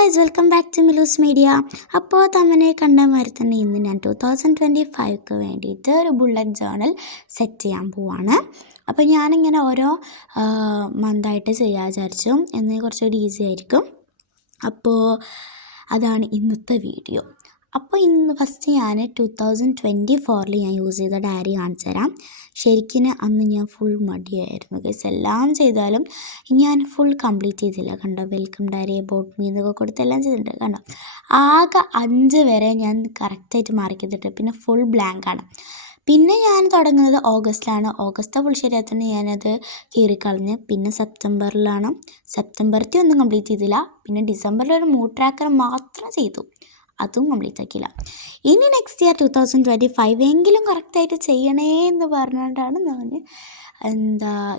Guys, welcome back to മിലൂസ് media. അപ്പോൾ തമ്മനെ കണ്ട മാതിരി തന്നെ ഇന്ന് ഞാൻ 2025 വേണ്ടിയിട്ട് ഒരു ബുള്ളറ്റ് ജേർണൽ സെറ്റ് ചെയ്യാൻ പോവാണ്. അപ്പോൾ ഞാനിങ്ങനെ ഓരോ മന്തായിട്ട് ചെയ്യാൻ വിചാരിച്ചു, എന്നാൽ കുറച്ചുകൂടി ഈസി ആയിരിക്കും. അപ്പോൾ അതാണ് ഇന്നത്തെ വീഡിയോ. അപ്പോൾ ഇന്ന് ഫസ്റ്റ് ഞാൻ 2024 ഞാൻ യൂസ് ചെയ്ത ഡയറി കാണിച്ചു തരാം. ശരിക്കും അന്ന് ഞാൻ ഫുൾ മടിയായിരുന്നു ഗൈസ്. എല്ലാം ചെയ്താലും ഞാൻ ഫുൾ കംപ്ലീറ്റ് ചെയ്തില്ല. കണ്ടോ, വെൽക്കം ഡയറി, അബൌട്ട് മീ എന്നൊക്കെ കൊടുത്ത് എല്ലാം ചെയ്തിട്ടുണ്ട്. കണ്ടോ, ആകെ 5 വരെ ഞാൻ കറക്റ്റായിട്ട് മാർക്ക് ചെയ്തിട്ട് പിന്നെ ഫുൾ ബ്ലാങ്കാണ്. പിന്നെ ഞാൻ തുടങ്ങുന്നത് ഓഗസ്റ്റിലാണ്. ഓഗസ്റ്റ് ഫുൾ ശരിയാത്തന്നെ ഞാനത് കീറിക്കളഞ്ഞ്. പിന്നെ സെപ്റ്റംബറിൽ ഒന്നും കംപ്ലീറ്റ് ചെയ്തില്ല. പിന്നെ ഡിസംബറിൽ ഒരു മൂഡ് ട്രാക്കർ മാത്രം ചെയ്തു, അതും കംപ്ലീറ്റ് ആക്കിയില്ല. ഇനി നെക്സ്റ്റ് ഇയർ 2025 എങ്കിലും കറക്റ്റായിട്ട് ചെയ്യണേ എന്ന് പറഞ്ഞുകൊണ്ടാണ് ഞാൻ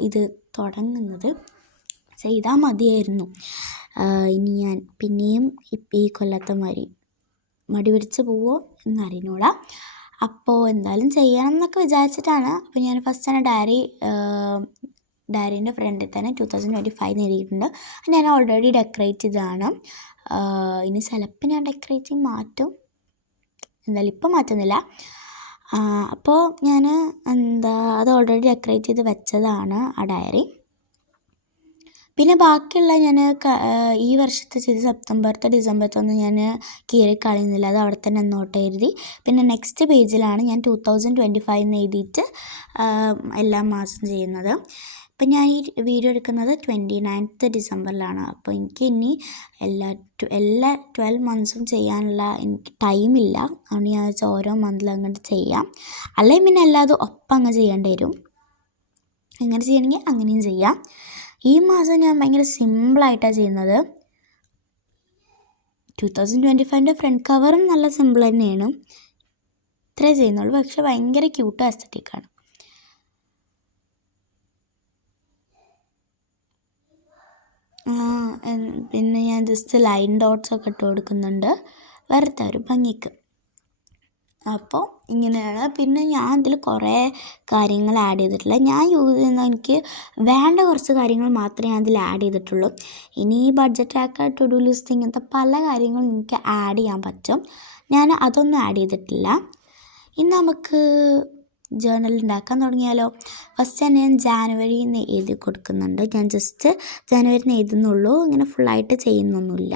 ഇത് തുടങ്ങുന്നത്. ചെയ്താൽ മതിയായിരുന്നു. ഇനി ഞാൻ പിന്നെയും ഇപ്പം ഈ കൊല്ലത്തെ മടി പിടിച്ച് പോവോ എന്നറിഞ്ഞൂടാ. അപ്പോൾ എന്തായാലും ചെയ്യണം എന്നൊക്കെ വിചാരിച്ചിട്ടാണ്. അപ്പോൾ ഞാൻ ഫസ്റ്റ് തന്നെ ഡയറീൻ്റെ ഫ്രണ്ടിൽ തന്നെ 2025 എഴുതിയിട്ടുണ്ട്. ഞാൻ ഓൾറെഡി ഡെക്കറേറ്റ് ചെയ്തതാണ്. ഇനി ചിലപ്പോൾ ഞാൻ ഡെക്കറേറ്റിംഗ് മാറ്റും, എന്തായാലും ഇപ്പം മാറ്റുന്നില്ല. അപ്പോൾ ഞാൻ അത് ഓൾറെഡി ഡെക്കറേറ്റ് ചെയ്ത് വെച്ചതാണ് ആ ഡയറി. പിന്നെ ബാക്കിയുള്ള ഞാൻ ഈ വർഷത്തെ ചെയ്ത് സെപ്റ്റംബറിലത്തെ ഡിസംബറിലത്തെ ഒന്നും ഞാൻ കീറിക്കളയുന്നില്ല, അത് അവിടെ തന്നെ നോട്ട് എഴുതി. പിന്നെ നെക്സ്റ്റ് പേജിലാണ് ഞാൻ 2025 എഴുതിയിട്ട് എല്ലാ മാസം ചെയ്യുന്നത്. ഇപ്പം ഞാൻ ഈ വീഡിയോ എടുക്കുന്നത് 29th ഡിസംബറിലാണ്. അപ്പോൾ എനിക്ക് ഇനി എല്ലാ 12 മന്ത്സും ചെയ്യാനുള്ള എനിക്ക് ടൈമില്ല. അതുകൊണ്ട് ഞാൻ വെച്ചാൽ ഓരോ മന്തിലും അങ്ങോട്ട് ചെയ്യാം, അല്ലെങ്കിൽ പിന്നെ എല്ലാതും ഒപ്പം അങ്ങ് ചെയ്യേണ്ടി വരും. എങ്ങനെ ചെയ്യണമെങ്കിൽ അങ്ങനെയും ചെയ്യാം. ഈ മാസം ഞാൻ ഭയങ്കര സിമ്പിളായിട്ടാണ് ചെയ്യുന്നത്. 2025 ഫ്രണ്ട് കവറും നല്ല സിമ്പിൾ തന്നെയാണ്, ഇത്രേ ചെയ്യുന്നുള്ളൂ. പക്ഷെ ഭയങ്കര ക്യൂട്ട് ആസ്തറ്റിക്കാണ്. പിന്നെ ഞാൻ ജസ്റ്റ് ലൈൻ ഡോട്ട്സൊക്കെ ഇട്ട് കൊടുക്കുന്നുണ്ട് വെറുതെ ഒരു ഭംഗിക്ക്. അപ്പോൾ ഇങ്ങനെയാണ്. പിന്നെ ഞാൻ ഇതിൽ കുറേ കാര്യങ്ങൾ ആഡ് ചെയ്തിട്ടില്ല. ഞാൻ യൂസ് ചെയ്യുന്ന എനിക്ക് വേണ്ട കുറച്ച് കാര്യങ്ങൾ മാത്രമേ ഞാൻ ഇതിൽ ആഡ് ചെയ്തിട്ടുള്ളൂ. ഇനി budget tracker, to do list, ഇങ്ങനത്തെ പല കാര്യങ്ങളും എനിക്ക് ആഡ് ചെയ്യാൻ പറ്റും. ഞാൻ അതൊന്നും ആഡ് ചെയ്തിട്ടില്ല. ഇനി നമുക്ക് ജേർണൽ ഉണ്ടാക്കാൻ തുടങ്ങിയാലോ. ഫസ്റ്റ് തന്നെ ഞാൻ ജാനുവരിയിൽ നിന്ന് എഴുതി കൊടുക്കുന്നുണ്ട്. ഞാൻ ജസ്റ്റ് ജാനുവരിയിൽ നിന്ന് എഴുതുന്നുള്ളൂ, ഇങ്ങനെ ഫുള്ളായിട്ട് ചെയ്യുന്നൊന്നുമില്ല.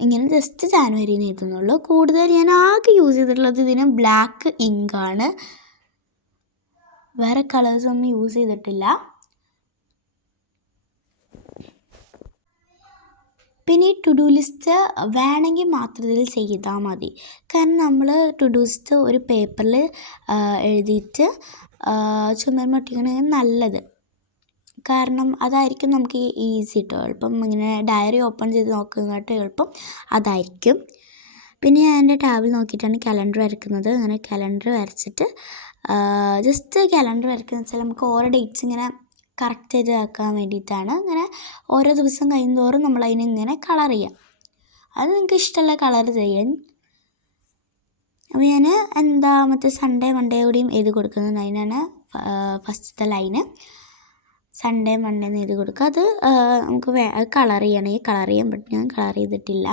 ഇങ്ങനെ ജസ്റ്റ് ജാനുവരിയിൽ നിന്ന് എഴുതുന്നുള്ളൂ. കൂടുതൽ ഞാൻ ആകെ യൂസ് ചെയ്തിട്ടുള്ളത് ഇതിന് ബ്ലാക്ക് ഇങ്കാണ്, വേറെ കളേഴ്സൊന്നും യൂസ് ചെയ്തിട്ടില്ല. പിന്നെ ഈ ടു ഡു ലിസ്റ്റ് വേണമെങ്കിൽ മാത്രം ഇതിൽ ചെയ്താൽ മതി. കാരണം നമ്മൾ ടു ഡു ലിസ്റ്റ് ഒരു പേപ്പറിൽ എഴുതിയിട്ട് ചുമരുമ്മ ഒട്ടിക്കണമെങ്കിൽ നല്ലത്. കാരണം അതായിരിക്കും നമുക്ക് ഈസി കേട്ടോ, എളുപ്പം. ഇങ്ങനെ ഡയറി ഓപ്പൺ ചെയ്ത് നോക്കുന്നതായിട്ട് എളുപ്പം അതായിരിക്കും. പിന്നെ ഞാൻ എൻ്റെ ടാബിൽ നോക്കിയിട്ടാണ് കലണ്ടർ വരയ്ക്കുന്നത്. അങ്ങനെ കലണ്ടർ വരച്ചിട്ട് ജസ്റ്റ് കലണ്ടർ വരയ്ക്കുന്നത് വെച്ചാൽ നമുക്ക് ഓരോ ഡേറ്റ്സ് ഇങ്ങനെ കറക്റ്റ് ചെയ്ത് ആക്കാൻ വേണ്ടിയിട്ടാണ്. ഇങ്ങനെ ഓരോ ദിവസം കഴിയുന്തോറും നമ്മളതിനെ ഇങ്ങനെ കളർ ചെയ്യാം. അത് നിങ്ങൾക്ക് ഇഷ്ടമുള്ള കളർ ചെയ്യാൻ. അപ്പോൾ ഞാൻ മറ്റേ സൺഡേ മൺഡേ കൂടിയും എഴുതി കൊടുക്കുന്നത്. അതിനാണ് ഫസ്റ്റത്തെ ലൈന് സൺഡേ മൺഡേ എന്ന് എഴുതി കൊടുക്കുക. അത് നമുക്ക് കളർ ചെയ്യണമെങ്കിൽ കളർ ചെയ്യാൻ പറ്റും. ഞാൻ കളർ ചെയ്തിട്ടില്ല.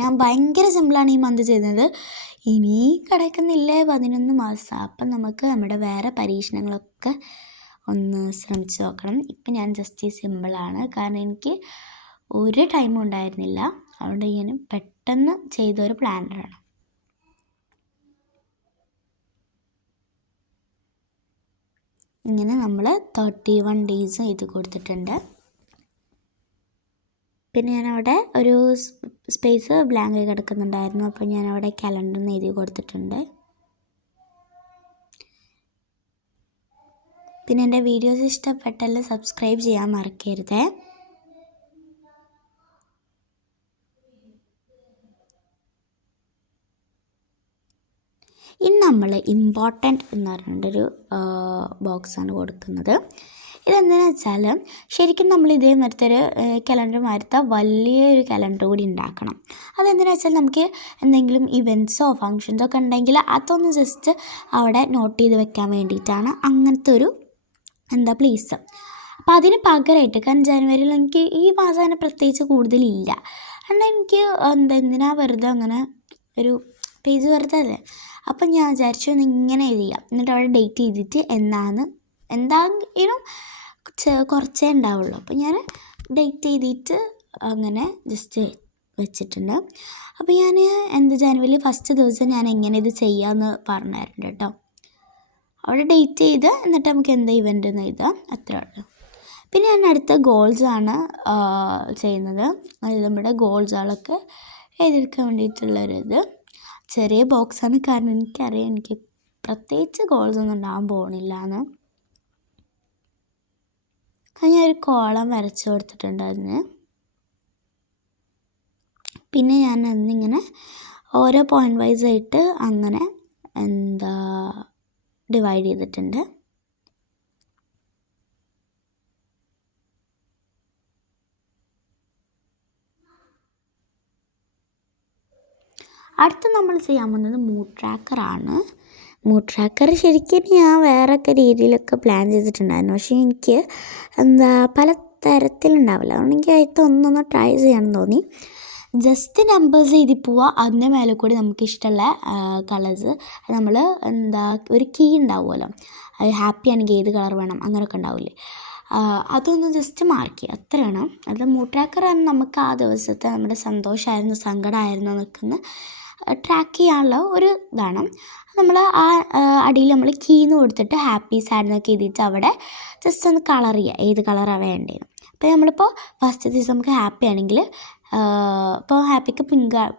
ഞാൻ ഭയങ്കര സിമ്പിളാണ് ഈ മന്ത് ചെയ്യുന്നത്. ഇനി കിടക്കുന്നില്ലേ 11 മാസം. അപ്പം നമുക്ക് നമ്മുടെ വേറെ പരീക്ഷണങ്ങളൊക്കെ ഒന്ന് ശ്രമിച്ച് നോക്കണം. ഇപ്പം ഞാൻ ജസ്റ്റ് സിമ്പിളാണ്, കാരണം എനിക്ക് ഒരു ടൈമും ഉണ്ടായിരുന്നില്ല. അതുകൊണ്ട് ഞാൻ പെട്ടെന്ന് ചെയ്തൊരു പ്ലാനറാണ്. ഇങ്ങനെ നമ്മൾ 31 ഡേയ്സ് എഴുതി കൊടുത്തിട്ടുണ്ട്. പിന്നെ ഞാനവിടെ ഒരു സ്പേസ് ബ്ലാങ്ക് കിടക്കുന്നുണ്ടായിരുന്നു, അപ്പോൾ ഞാനവിടെ കലണ്ടറിന് എഴുതി കൊടുത്തിട്ടുണ്ട്. പിന്നെ എൻ്റെ വീഡിയോസ് ഇഷ്ടപ്പെട്ടാൽ സബ്സ്ക്രൈബ് ചെയ്യാൻ മറക്കരുത്. ഇനി നമ്മൾ ഇമ്പോർട്ടൻറ്റ് എന്ന് പറഞ്ഞിട്ടൊരു ബോക്സാണ് കൊടുക്കുന്നത്. ഇതെന്താണെന്ന് വെച്ചാൽ ശരിക്കും നമ്മൾ ഇതേ മരത്തൊരു കലണ്ടർ മാരത്തെ വലിയൊരു കലണ്ടർ കൂടി ഉണ്ടാക്കണം. അതെന്താണെന്ന് വെച്ചാൽ നമുക്ക് എന്തെങ്കിലും ഇവൻറ്റ്സോ ഫങ്ഷൻസോ ഒക്കെ ഉണ്ടെങ്കിൽ അതൊന്ന് ജസ്റ്റ് അവിടെ നോട്ട് ചെയ്ത് വെക്കാൻ വേണ്ടിയിട്ടാണ് അങ്ങനത്തെ ഒരു പ്ലേസ്. അപ്പോൾ അതിന് പകരമായിട്ട്, കാരണം ജനുവരിയിൽ എനിക്ക് ഈ മാസം തന്നെ പ്രത്യേകിച്ച് കൂടുതലില്ല, കാരണം എനിക്ക് എന്തിനാ വെറുതെ അങ്ങനെ ഒരു പേജ് വെറുതെ അല്ലേ. അപ്പം ഞാൻ വിചാരിച്ചു ഒന്ന് ഇങ്ങനെ ചെയ്യാം, എന്നിട്ട് അവിടെ ഡേറ്റ് ചെയ്തിട്ട് എന്തായാലും കുറച്ചേ ഉണ്ടാവുള്ളൂ. അപ്പോൾ ഞാൻ ഡേറ്റ് ചെയ്തിട്ട് അങ്ങനെ ജസ്റ്റ് വെച്ചിട്ടുണ്ട്. അപ്പോൾ ഞാൻ ജനുവരി ഫസ്റ്റ് ദിവസം ഞാൻ എങ്ങനെ ഇത് ചെയ്യാമെന്ന് പറഞ്ഞു തരുന്നുണ്ട് കേട്ടോ. അവിടെ ഡേറ്റ് ചെയ്ത് എന്നിട്ട് നമുക്ക് എന്താ ഇവൻ്റ് എന്ന് എഴുതാം, അത്രേ ഉള്ളൂ. പിന്നെ ഞാൻ അടുത്ത ഗോൾസാണ് ചെയ്യുന്നത്. അതായത് നമ്മുടെ ഗോൾസുകളൊക്കെ എഴുതിയെടുക്കാൻ വേണ്ടിയിട്ടുള്ളൊരിത് ചെറിയ ബോക്സാണ്, കാരണം എനിക്കറിയാം എനിക്ക് പ്രത്യേകിച്ച് ഗോൾസൊന്നും ഉണ്ടാകാൻ പോകുന്നില്ല എന്ന്. ഞാൻ ഒരു കോളം വരച്ച് കൊടുത്തിട്ടുണ്ട് അതിന്. പിന്നെ ഞാൻ അന്നിങ്ങനെ ഓരോ പോയിൻ്റ് വൈസ് ആയിട്ട് അങ്ങനെ ഡിവൈഡ് ചെയ്തിട്ടുണ്ട്. അടുത്ത് നമ്മൾ ചെയ്യാൻ പോകുന്നത് മൂഡ് ട്രാക്കറാണ്. മൂഡ് ട്രാക്കർ ശരിക്കും ഞാൻ വേറൊക്കെ രീതിയിലൊക്കെ പ്ലാൻ ചെയ്തിട്ടുണ്ടായിരുന്നു, പക്ഷേ എനിക്ക് പല തരത്തിലുണ്ടാവില്ല, അതുകൊണ്ട് എനിക്ക് അതിൽ ഒന്നൊന്ന് ട്രൈ ചെയ്യണമെന്ന് തോന്നി. ജസ്റ്റ് നമ്പേഴ്സ് എഴുതി പോവുക, അതിൻ്റെ മേലെ കൂടി നമുക്ക് ഇഷ്ടമുള്ള കളേഴ്സ് നമ്മൾ ഒരു കീ ഉണ്ടാവുമല്ലോ, അത് ഹാപ്പി ആണെങ്കിൽ ഏത് കളർ വേണം അങ്ങനെയൊക്കെ ഉണ്ടാവില്ലേ, അതൊന്ന് ജസ്റ്റ് മാർക്ക് ചെയ്യുക, അത്രയാണ്. അത് മൂഡ് ട്രാക്കർ നമുക്ക് ആ ദിവസത്തെ നമ്മുടെ സന്തോഷമായിരുന്നു സങ്കടമായിരുന്നു എന്നൊക്കെ ഒന്ന് ട്രാക്ക് ചെയ്യാനുള്ള ഒരു ഇതാണ്. നമ്മൾ ആ അടിയിൽ നമ്മൾ കീന്ന് കൊടുത്തിട്ട് ഹാപ്പി സാഡ് എന്നൊക്കെ എഴുതിയിട്ട് അവിടെ ജസ്റ്റ് ഒന്ന് കളർ ചെയ്യുക, ഏത് കളറാണ് വേണ്ടത്. അപ്പോൾ നമ്മളിപ്പോൾ ഫസ്റ്റ് ദിവസം നമുക്ക് ഹാപ്പി ആണെങ്കിൽ ഇപ്പോൾ ഹാപ്പിക്ക്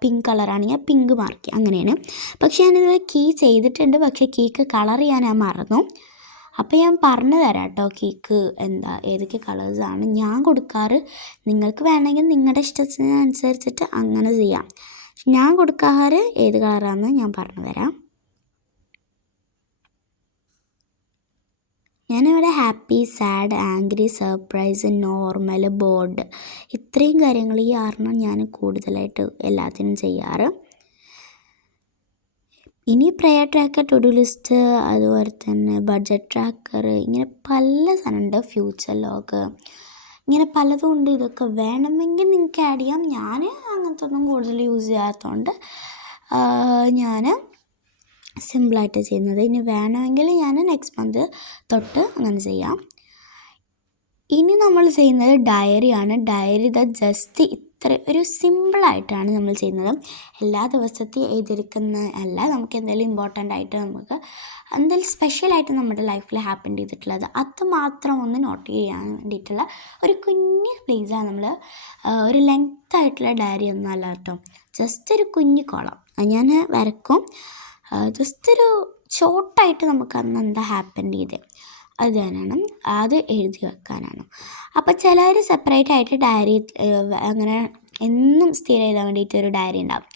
പിങ്ക് കളറാണെങ്കിൽ പിങ്ക് മാർക്ക് ചെയ്യുക, അങ്ങനെയാണ്. പക്ഷേ ഞാനിത് കീ ചെയ്തിട്ടുണ്ട്, പക്ഷേ കീക്ക് കളർ ചെയ്യാൻ ഞാൻ മറന്നു. അപ്പോൾ ഞാൻ പറഞ്ഞു തരാം കേട്ടോ, കേക്ക് ഏതൊക്കെ കളേഴ്സാണ് ഞാൻ കൊടുക്കാറ്. നിങ്ങൾക്ക് വേണമെങ്കിൽ നിങ്ങളുടെ ഇഷ്ടത്തിനനുസരിച്ചിട്ട് അങ്ങനെ ചെയ്യാം. ഞാൻ കൊടുക്കാറ് ഏത് കളറാണെന്ന് ഞാൻ പറഞ്ഞു തരാം. ഞാനിവിടെ happy, sad, angry, surprise, normal, bored, ഇത്രയും കാര്യങ്ങൾ ഈ 6 ഞാൻ കൂടുതലായിട്ട് എല്ലാത്തിനും ചെയ്യാറ്. ഇനി prayer tracker, to do list, അതുപോലെ തന്നെ ബഡ്ജറ്റ് ട്രാക്കർ, ഇങ്ങനെ പല സാധനമുണ്ട്, ഫ്യൂച്ചർ ലോഗ്, ഇങ്ങനെ പലതും ഉണ്ട്. ഇതൊക്കെ വേണമെങ്കിൽ നിങ്ങൾക്ക് ആഡ് ചെയ്യാം. ഞാൻ അങ്ങനത്തെ ഒന്നും കൂടുതൽ യൂസ് ചെയ്യാത്തതുകൊണ്ട് ഞാൻ സിമ്പിളായിട്ട് ചെയ്യുന്നത്. ഇനി വേണമെങ്കിൽ ഞാൻ നെക്സ്റ്റ് മന്ത് തൊട്ട് അങ്ങനെ ചെയ്യാം. ഇനി നമ്മൾ ചെയ്യുന്നത് ഡയറിയാണ്. ഡയറി ജസ്റ്റ് ഇത്ര ഒരു സിമ്പിളായിട്ടാണ് നമ്മൾ ചെയ്യുന്നത്. എല്ലാ ദിവസത്തെയും എഴുതിയിരിക്കുന്ന അല്ല, നമുക്ക് എന്തെങ്കിലും ഇമ്പോർട്ടൻ്റ് ആയിട്ട് നമുക്ക് എന്തെങ്കിലും സ്പെഷ്യലായിട്ട് നമ്മുടെ ലൈഫിൽ ഹാപ്പൻ ചെയ്തിട്ടുള്ളത് അത് മാത്രം ഒന്ന് നോട്ട് ചെയ്യാൻ വേണ്ടിയിട്ടുള്ള ഒരു കുഞ്ഞ് പ്ലേസാണ്. നമ്മൾ ഒരു ലെങ്ത് ആയിട്ടുള്ള ഡയറി ഒന്നും അല്ല കേട്ടോ, ജസ്റ്റ് ഒരു കുഞ്ഞ് കോളം ഞാൻ വരക്കും. ജസ്റ്റ് ഒരു ഷോർട്ടായിട്ട് നമുക്ക് അന്ന് എന്താ ഹാപ്പൻ ചെയ്തത് അത് തന്നെയാണ്, അത് എഴുതി വെക്കാനാണ്. അപ്പോൾ ചിലർ സെപ്പറേറ്റ് ആയിട്ട് ഡയറി അങ്ങനെ എന്നും സ്ഥിരം എഴുതാൻ വേണ്ടിയിട്ട് ഒരു ഡയറി ഉണ്ടാകും.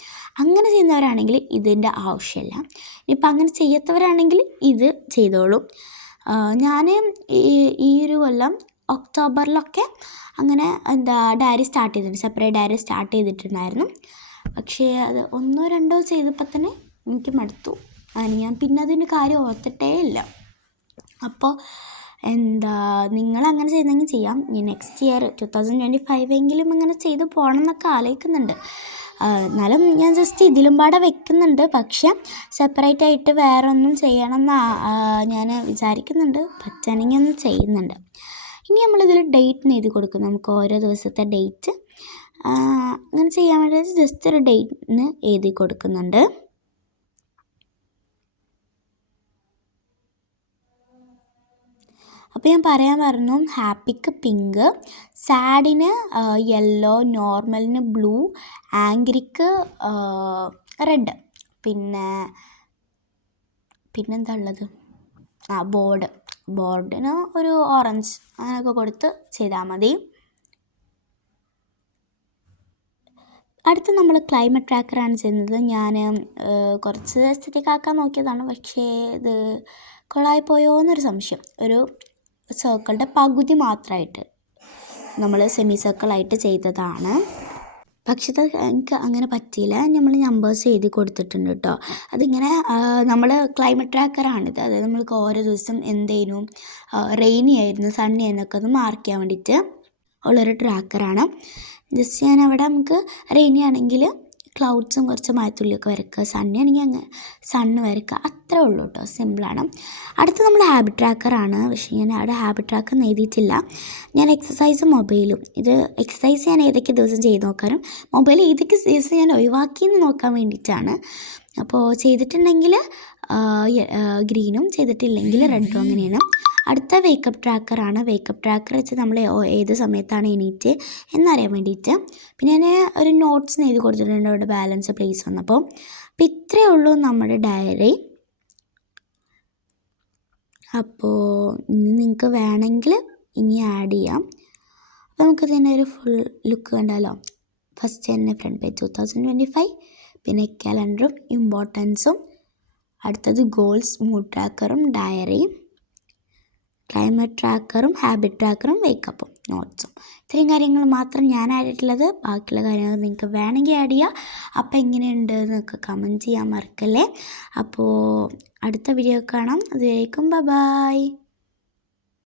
അങ്ങനെ ചെയ്യുന്നവരാണെങ്കിൽ ഇതിൻ്റെ ആവശ്യമില്ല. ഇനിയിപ്പോൾ അങ്ങനെ ചെയ്യാത്തവരാണെങ്കിൽ ഇത് ചെയ്തോളും. ഞാൻ ഈ ഒരു കൊല്ലം ഒക്ടോബറിലൊക്കെ അങ്ങനെ ഡയറി സ്റ്റാർട്ട് ചെയ്തിട്ടുണ്ട്, സെപ്പറേറ്റ് ഡയറി സ്റ്റാർട്ട് ചെയ്തിട്ടുണ്ടായിരുന്നു. പക്ഷേ അത് 1-2 ചെയ്തപ്പോൾ തന്നെ എനിക്ക് മടുത്തു, അതിന് ഞാൻ പിന്നെ അതിൻ്റെ കാര്യം ഓർത്തിട്ടേ ഇല്ല. അപ്പോൾ നിങ്ങളങ്ങനെ ചെയ്യുന്നെങ്കിൽ ചെയ്യാം. ഈ നെക്സ്റ്റ് ഇയർ 2025 എങ്കിലും അങ്ങനെ ചെയ്ത് പോകണം എന്നൊക്കെ ആലോചിക്കുന്നുണ്ട്. എന്നാലും ഞാൻ ജസ്റ്റ് ഇതിലും പാടെ വെക്കുന്നുണ്ട്, പക്ഷെ സെപ്പറേറ്റ് ആയിട്ട് വേറെ ഒന്നും ചെയ്യണം എന്ന് ഞാൻ വിചാരിക്കുന്നുണ്ട്, പറ്റുകയാണെങ്കിൽ ഒന്ന് ചെയ്യുന്നുണ്ട്. ഇനി നമ്മളിതിൽ ഡേറ്റിന് എഴുതി കൊടുക്കും, നമുക്ക് ഓരോ ദിവസത്തെ ഡേറ്റ് അങ്ങനെ ചെയ്യാൻ വേണ്ടി ജസ്റ്റ് ഒരു ഡേറ്റിന് എഴുതി കൊടുക്കുന്നുണ്ട്. അപ്പോൾ ഞാൻ പറയാൻ പറഞ്ഞു, ഹാപ്പിക്ക് പിങ്ക്, സാഡിന് യെല്ലോ, നോർമലിന് ബ്ലൂ, ആംഗ്രിക്ക് റെഡ്, പിന്നെന്താ ഉള്ളത്, ബോർഡിന് ഒരു ഓറഞ്ച്, അങ്ങനെയൊക്കെ കൊടുത്ത് ചെയ്താൽ മതി. അടുത്ത് നമ്മൾ ക്ലൈമറ്റ് ട്രാക്കറാണ് ചെയ്യുന്നത്. ഞാൻ കുറച്ച് ദിവസത്തേക്ക് ആക്കാൻ നോക്കിയതാണ്, പക്ഷേ ഇത് കൊളായിപ്പോയോ എന്നൊരു സംശയം. ഒരു സർക്കിളിൻ്റെ പകുതി മാത്രമായിട്ട് നമ്മൾ സെമി സർക്കിളായിട്ട് ചെയ്തതാണ്. പക്ഷെ അത് എനിക്ക് അങ്ങനെ പറ്റിയില്ല. നമ്മൾ നമ്പേഴ്സ് എഴുതി കൊടുത്തിട്ടുണ്ട് കേട്ടോ. അതിങ്ങനെ നമ്മൾ ക്ലൈമറ്റ് ട്രാക്കറാണിത്. അതായത് നമ്മൾക്ക് ഓരോ ദിവസം എന്തേനും റെയിനി ആയിരുന്നു സണ്ണി ആയിരുന്നൊക്കെ ഒന്ന് മാർക്ക് ചെയ്യാൻ വേണ്ടിയിട്ട് ഉള്ളൊരു ട്രാക്കറാണ്. ജസ്റ്റ് ഞാൻ അവിടെ നമുക്ക് റെയിനി ആണെങ്കിൽ ക്ലൗഡ്സും കുറച്ച് മഴത്തുള്ളിയൊക്കെ വരയ്ക്കുക, സണ്ണി ആണെങ്കിൽ അങ്ങനെ സണ്ണ് വരയ്ക്കുക, അത്രേ ഉള്ളൂ കേട്ടോ, സിമ്പിളാണ്. അടുത്ത് നമ്മൾ ഹാബിറ്റ് ട്രാക്കറാണ്. പക്ഷേ ഞാൻ അവിടെ ഹാബിറ്റ് ട്രാക്കർ എഴുതിയിട്ടില്ല. ഞാൻ എക്സസൈസ് മൊബൈലും ഇത് എക്സസൈസ് ഞാൻ ഏതൊക്കെ ദിവസം ചെയ്ത് നോക്കാനും മൊബൈൽ ഏതൊക്കെ ദിവസം ഞാൻ ഒഴിവാക്കിയെന്ന് നോക്കാൻ വേണ്ടിയിട്ടാണ്. അപ്പോൾ ചെയ്തിട്ടുണ്ടെങ്കിൽ ഗ്രീനും ചെയ്തിട്ടില്ലെങ്കിൽ റെഡും അങ്ങനെയാണ്. അടുത്ത വേക്കപ്പ് ട്രാക്കറാണ്. വേക്കപ്പ് ട്രാക്കർ വെച്ച് നമ്മൾ ഏത് സമയത്താണ് എണീറ്റ് എന്നറിയാൻ വേണ്ടിയിട്ട്. പിന്നെ ഞാൻ ഒരു നോട്ട്സ് എഴുതി കൊടുത്തിട്ടുണ്ട് അവിടെ ബാലൻസ് പ്ലേസ് വന്നപ്പോൾ. അപ്പോൾ ഇത്രയേ ഉള്ളൂ നമ്മുടെ ഡയറി. അപ്പോൾ ഇനി നിങ്ങൾക്ക് വേണമെങ്കിൽ ഇനി ആഡ് ചെയ്യാം. അപ്പോൾ നമുക്ക് തന്നെ ഒരു ഫുൾ ലുക്ക് കണ്ടാലോ. ഫസ്റ്റ് തന്നെ ഫ്രണ്ട് പേജ് 2025, പിന്നെ കലണ്ടറും ഇമ്പോർട്ടൻസും, അടുത്തത് ഗോൾസ്, മൂഡ് ട്രാക്കറും ഡയറിയും, ക്ലൈമറ്റ് ട്രാക്കറും ഹാബിറ്റ് ട്രാക്കറും വേക്കപ്പും നോട്ട്സും. ഇത്രയും കാര്യങ്ങൾ മാത്രം ഞാൻ ആഡ് ചെയ്തിട്ടുള്ളത്. ബാക്കിയുള്ള കാര്യങ്ങൾ നിങ്ങൾക്ക് വേണമെങ്കിൽ ആഡ് ചെയ്യുക. അപ്പോൾ എങ്ങനെയുണ്ട് എന്നൊക്കെ കമൻറ്റ് ചെയ്യാൻ മറക്കല്ലേ. അപ്പോൾ അടുത്ത വീഡിയോ കാണാം. അതുവരേക്കും ബൈ.